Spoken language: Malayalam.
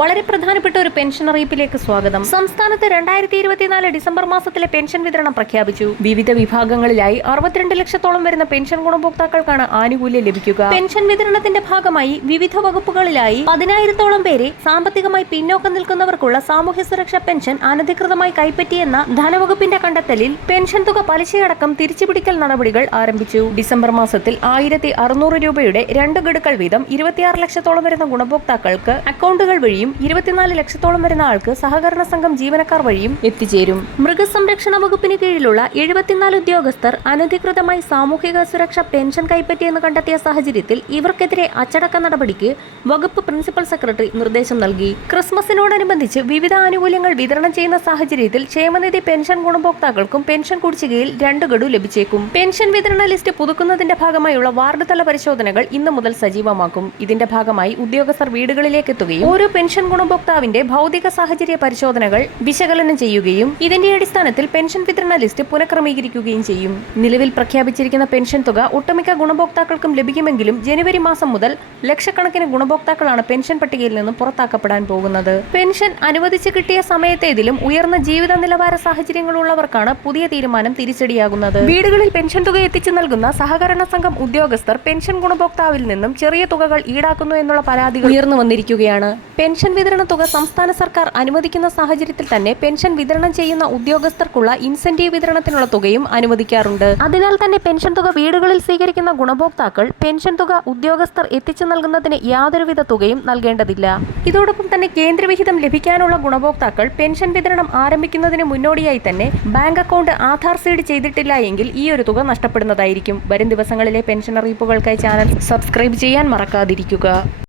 വളരെ പ്രധാനപ്പെട്ട ഒരു പെൻഷൻ അറിയിപ്പിലേക്ക് സ്വാഗതം. സംസ്ഥാനത്ത് രണ്ടായിരത്തി ഇരുപത്തിനാല് ഡിസംബർ മാസത്തിലെ പെൻഷൻ വിതരണം പ്രഖ്യാപിച്ചു. വിവിധ വിഭാഗങ്ങളിലായി അറുപത്തിരണ്ട് ലക്ഷത്തോളം വരുന്ന പെൻഷൻ ഗുണഭോക്താക്കൾക്കാണ് ആനുകൂല്യം ലഭിക്കുക. പെൻഷൻ വിതരണത്തിന്റെ ഭാഗമായി വിവിധ വകുപ്പുകളിലായി പതിനായിരത്തോളം പേരെ സാമ്പത്തികമായി പിന്നോക്കം നിൽക്കുന്നവർക്കുള്ള സാമൂഹ്യ സുരക്ഷാ പെൻഷൻ അനധികൃതമായി കൈപ്പറ്റിയെന്ന ധനവകുപ്പിന്റെ കണ്ടെത്തലിൽ പെൻഷൻ തുക പലിശയടക്കം തിരിച്ചുപിടിക്കൽ നടപടികൾ ആരംഭിച്ചു. ഡിസംബർ മാസത്തിൽ ആയിരത്തി രൂപയുടെ രണ്ട് ഗഡുക്കൾ വീതം ഇരുപത്തിയാറ് ലക്ഷത്തോളം വരുന്ന ഗുണഭോക്താക്കൾക്ക് അക്കൗണ്ടുകൾ വഴിയും ഇരുപത്തിനാല് ലക്ഷത്തോളം വരുന്ന ആൾക്ക് സഹകരണ സംഘം ജീവനക്കാർ വഴിയും എത്തിച്ചേരും. മൃഗസംരക്ഷണ വകുപ്പിന് കീഴിലുള്ള എഴുപത്തിനാല് ഉദ്യോഗസ്ഥർ അനധികൃതമായി സാമൂഹിക സുരക്ഷ പെൻഷൻ കൈപ്പറ്റിയെന്ന് കണ്ടെത്തിയ സാഹചര്യത്തിൽ ഇവർക്കെതിരെ അച്ചടക്ക നടപടിക്ക് വകുപ്പ് പ്രിൻസിപ്പൽ സെക്രട്ടറി നിർദ്ദേശം നൽകി. ക്രിസ്മസിനോടനുബന്ധിച്ച് വിവിധ ആനുകൂല്യങ്ങൾ വിതരണം ചെയ്യുന്ന സാഹചര്യത്തിൽ ക്ഷേമനിധി പെൻഷൻ ഗുണഭോക്താക്കൾക്കും പെൻഷൻ കുടിശ്ശികയിൽ രണ്ട് ഗഡു ലഭിച്ചേക്കും. പെൻഷൻ വിതരണ ലിസ്റ്റ് പുതുക്കുന്നതിന്റെ ഭാഗമായുള്ള വാർഡ് തല പരിശോധനകൾ ഇന്ന് മുതൽ സജീവമാക്കും. ഇതിന്റെ ഭാഗമായി ഉദ്യോഗസ്ഥർ വീടുകളിലേക്ക് എത്തുകയും ഓരോ പെൻഷൻ ഗുണഭോക്താവിന്റെ ഭൗതിക സാഹചര്യ പരിശോധനകൾ വിശകലനം ചെയ്യുകയും ഇതിന്റെ അടിസ്ഥാനത്തിൽ പെൻഷൻ വിതരണ ലിസ്റ്റ് പുനഃക്രമീകരിക്കുകയും ചെയ്യും. നിലവിൽ പ്രഖ്യാപിച്ചിരിക്കുന്ന പെൻഷൻ തുക ഒട്ടുമിക്ക ഗുണഭോക്താക്കൾക്കും ലഭിക്കുമെങ്കിലും ജനുവരി മാസം മുതൽ ലക്ഷക്കണക്കിന് ഗുണഭോക്താക്കളാണ് പെൻഷൻ പട്ടികയിൽ നിന്ന് പുറത്താക്കപ്പെടാൻ പോകുന്നത്. പെൻഷൻ അനുവദിച്ച് കിട്ടിയ സമയത്തേതിലും ഉയർന്ന ജീവിത നിലവാര സാഹചര്യങ്ങളുള്ളവർക്കാണ് പുതിയ തീരുമാനം തിരിച്ചടിയാകുന്നത്. വീടുകളിൽ പെൻഷൻ തുക എത്തിച്ചു നൽകുന്ന സഹകരണ സംഘം ഉദ്യോഗസ്ഥർ പെൻഷൻ ഗുണഭോക്താവിൽ നിന്നും ചെറിയ തുകകൾ ഈടാക്കുന്നു എന്നുള്ള പരാതികൾ ഉയർന്നു വന്നിരിക്കുകയാണ്. പെൻഷൻ വിതരണ തുക സംസ്ഥാന സർക്കാർ അനുവദിക്കുന്ന സാഹചര്യത്തിൽ തന്നെ പെൻഷൻ വിതരണം ചെയ്യുന്ന ഉദ്യോഗസ്ഥർക്കുള്ള ഇൻസെന്റീവ് വിതരണത്തിനുള്ള തുകയും അനുവദിക്കാറുണ്ട്. അതിനാൽ തന്നെ പെൻഷൻ തുക വീടുകളിൽ സ്വീകരിക്കുന്ന ഗുണഭോക്താക്കൾ പെൻഷൻ തുക ഉദ്യോഗസ്ഥർ എത്തിച്ചു നൽകുന്നതിന് യാതൊരുവിധ തുകയും നൽകേണ്ടതില്ല. ഇതോടൊപ്പം തന്നെ കേന്ദ്രവിഹിതം ലഭിക്കാനുള്ള ഗുണഭോക്താക്കൾ പെൻഷൻ വിതരണം ആരംഭിക്കുന്നതിന് മുന്നോടിയായി തന്നെ ബാങ്ക് അക്കൗണ്ട് ആധാർ സീഡ് ചെയ്തിട്ടില്ല എങ്കിൽ ഈ ഒരു തുക നഷ്ടപ്പെടുന്നതായിരിക്കും. വരും ദിവസങ്ങളിലെ പെൻഷൻ അറിയിപ്പുകൾക്കായി ചാനൽ സബ്സ്ക്രൈബ് ചെയ്യാൻ മറക്കാതിരിക്കുക.